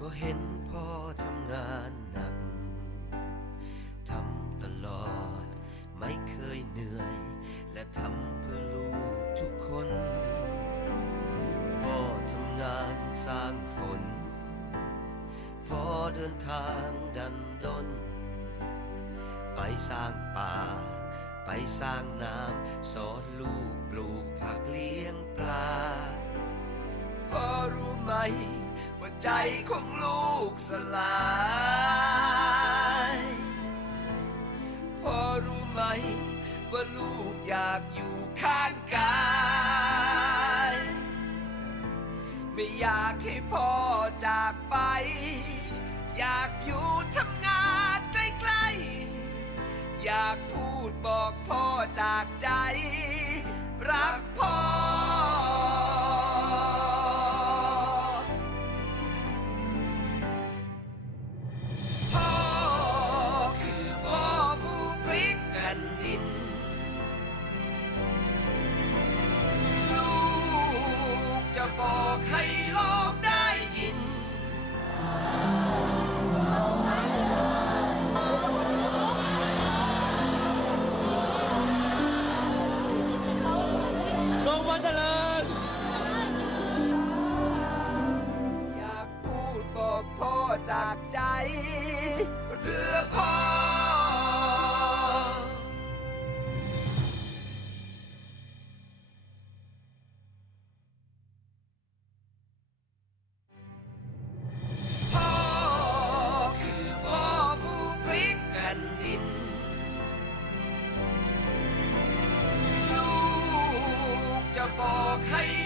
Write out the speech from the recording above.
ก็เห็นพ่อทำงานหนัก ทำตลอดไม่เคยเหนื่อย และทำเพื่อลูกทุกคน พ่อทำงานสร้างฝน พ่อเดินทางดันดน ไปสร้างป่า ไปสร้างน้ำสอนลูกปลูกผักเลี้ยงปลา พ่อรู้ไหม ใจของลูกสลายพ่อรู้ไหม ว่าลูกอยากอยู่ข้างกาย ไม่อยากให้พ่อจากไป อยากอยู่ทำงานใกล้ๆ อยากพูดบอกพ่อจากใจ อกให้โลกได้ยิน ทรงพระเจริญ อยากพูดบอกพ่อจากใจ เพื่อพ่อพ่อ บอกให้โล